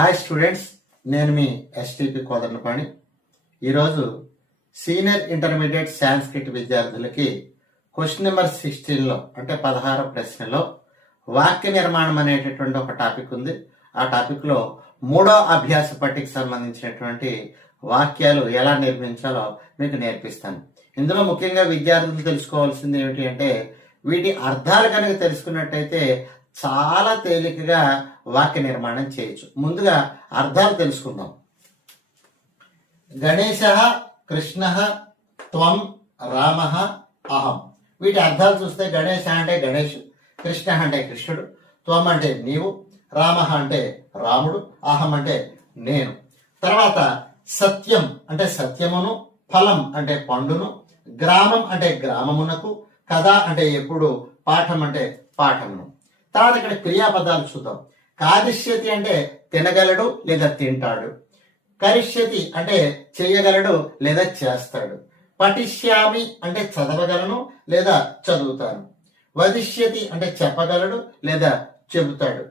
Hi students, నేను మీ STP Kodandapani. ఈరోజు senior intermediate Sanskrit విద్యార్థులకి క్వశ్చన్ నెంబర్ 16లో అంటే 16వ ప్రశ్నలో వాక్య నిర్మాణం అనేటటువంటి ఒక టాపిక్ ఉంది. ఆ టాపిక్లో 3వ అభ్యాస పట్టికి సంబంధించినటువంటి వాక్యాలు ఎలా నిర్మించాలో మీకు నేర్పిస్తాను. ఇందులో ముఖ్యంగా విద్యార్థులు తెలుసుకోవాల్సింది ఏమిటి అంటే, వీటి అర్థాలు కనుక తెలుసుకున్నట్టయితే చాలా తేలికగా వాక్య నిర్మాణం చేయొచ్చు. ముందుగా అర్థాలు తెలుసుకుందాం. గణేశ, కృష్ణ, త్వం, రామ, అహం. వీటి అర్థాలు చూస్తే గణేశ అంటే గణేష్, కృష్ణ అంటే కృష్ణుడు, త్వం అంటే నీవు, రామ అంటే రాముడు, అహం అంటే నేను. తర్వాత సత్యం అంటే సత్యమును, ఫలం అంటే పండును, గ్రామం అంటే గ్రామమునకు, కథ అంటే ఎప్పుడు, పాఠం అంటే పాఠమును. తర్వాత ఇక్కడ క్రియాపదాలు చూద్దాం. కాదిష్యతి అంటే తినగలడు లేదా తింటాడు. కరిష్యతి అంటే చేయగలడు లేదా చేస్తాడు. పఠిష్యామి అంటే చదవగలను లేదా చదువుతాను. వదిష్యతి అంటే చెప్పగలడు లేదా చెబుతాడు.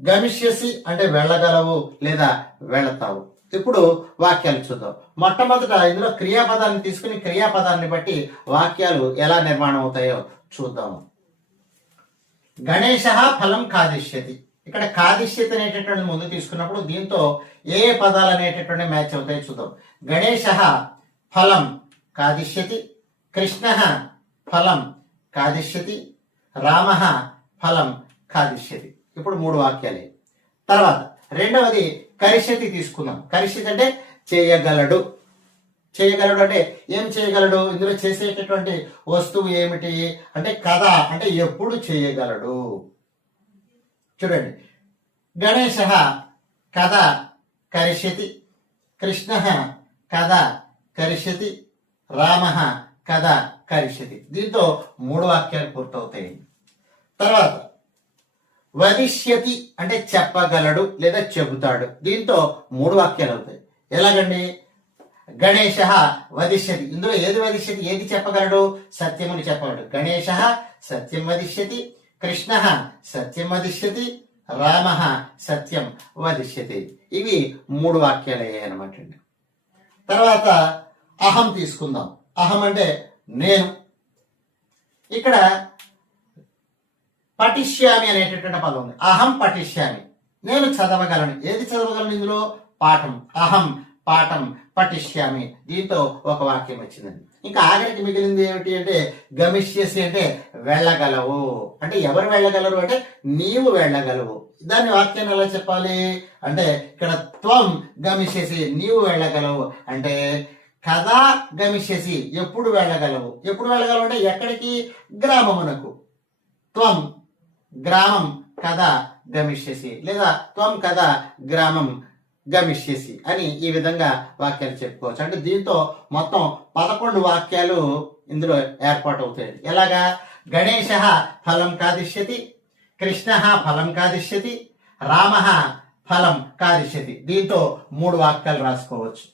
గమిష్యసి అంటే వెళ్ళగలవు లేదా వెళతావు. ఇప్పుడు వాక్యాలు చూద్దాం. మొట్టమొదట ఇందులో క్రియాపదాన్ని తీసుకుని క్రియాపదాన్ని బట్టి వాక్యాలు ఎలా నిర్మాణం అవుతాయో చూద్దాము. గణేశ ఫలం కాదిష్యతి. ఇక్కడ కాదిష్యతి అనేటటువంటి ముందు తీసుకున్నప్పుడు దీంతో ఏ పదాలు అనేటటువంటి మ్యాచ్ అవుతాయో చూద్దాం. గణేశ ఫలం కాదిష్యతి, కృష్ణ ఫలం కాదిష్యతి, రామ ఫలం కాదిష్యతి. ఇప్పుడు 3 వాక్యాలే. తర్వాత రెండవది కరిష్యతి తీసుకుందాం. కరిష్యతి అంటే చేయగలడు. చేయగలడు అంటే ఏం చేయగలడు? ఇందులో చేసేటటువంటి వస్తువు ఏమిటి అంటే కథ అంటే ఎప్పుడు చేయగలడు. చూడండి, గణేశ కథ కరిష్యతి, కృష్ణ కథ కరిష్యతి, రామ కథ కరిష్యతి. దీంతో 3 వాక్యాలు పూర్తవుతాయి. తర్వాత వదిష్యతి అంటే చెప్పగలడు లేదా చెబుతాడు. దీంతో 3 వాక్యాలు అవుతాయి. ఎలాగండి? గణేశ వదిష్యతి. ఇందులో ఏది వదిష్యతి, ఏది చెప్పగలడు? సత్యముని చెప్పగలడు. గణేశ సత్యం వదిష్యతి, కృష్ణ సత్యం వదిష్యతి, రామ సత్యం వదిష్యతి. ఇవి 3 వాక్యాలు అయ్యాయి అనమాట అండి. తర్వాత అహం తీసుకుందాం. అహం అంటే నేను. ఇక్కడ పఠిష్యామి అనేటటువంటి పదం ఉంది. అహం పఠిష్యామి, నేను చదవగలను. ఏది చదవగలను? ఇందులో పాఠం. అహం పాఠం పఠిష్యామి. దీంతో ఒక వాక్యం వచ్చిందండి. ఇంకా ఆఖరికి మిగిలింది ఏమిటి అంటే గమిష్యసి అంటే వెళ్ళగలవు. అంటే ఎవరు వెళ్ళగలరు అంటే నీవు వెళ్ళగలవు. దాన్ని వాక్యాన్ని ఎలా చెప్పాలి అంటే ఇక్కడ త్వం గమిష్యసి నీవు వెళ్ళగలవు అంటే కదా గమిష్యసి ఎప్పుడు వెళ్ళగలవు. ఎప్పుడు వెళ్ళగలవు అంటే ఎక్కడికి? గ్రామమునకు. త్వం గ్రామం కదా గమిష్యసి లేదా త్వం కదా గ్రామం గమిష్యసి అని ఈ విధంగా వాక్యాలు చెప్పుకోవచ్చు. అంటే దీంతో మొత్తం 11 వాక్యాలు ఇందులో ఏర్పాటు అవుతాయి. ఎలాగా? గణేశ ఫలం కాదిష్యతి, కృష్ణ ఫలం కాదిష్యతి, రామ ఫలం కాదిష్యతి. దీంతో 3 వాక్యాలు రాసుకోవచ్చు.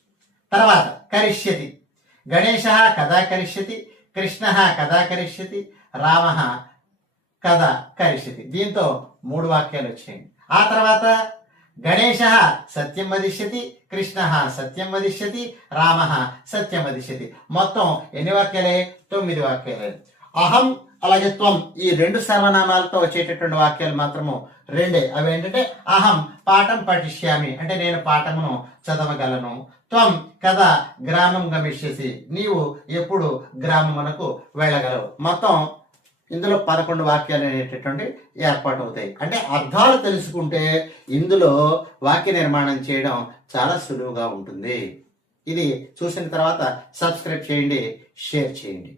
తర్వాత కరిష్యతి. గణేశ కథా కరిష్యతి, కృష్ణ కథా కరిష్యతి, రామ కథ కరిష్యతి. దీంతో 3 వాక్యాలు వచ్చాయి. ఆ తర్వాత గణేశ సత్యం వదిష్యతి, కృష్ణ సత్యం వదిష్యతి, రామ సత్యం వదిష్యతి. మొత్తం ఎన్ని వాక్యాలే? 9 వాక్యాలే. అహం అలాగే త్వం ఈ 2 సర్వనామాలతో వచ్చేటటువంటి వాక్యాలు మాత్రము 2. అవి ఏంటంటే అహం పాఠం పఠిష్యామి అంటే నేను పాఠమును చదవగలను. త్వం కదా గ్రామం గమిష్యసి నీవు ఎప్పుడు గ్రామమునకు వెళ్ళగలవు. మొత్తం ఇందులో 11 వాక్యాలు అనేటటువంటి ఏర్పాటు అవుతాయి. అంటే అర్థాలు తెలుసుకుంటే ఇందులో వాక్య నిర్మాణం చేయడం చాలా సులువుగా ఉంటుంది. ఇది చూసిన తర్వాత సబ్స్క్రైబ్ చేయండి, షేర్ చేయండి.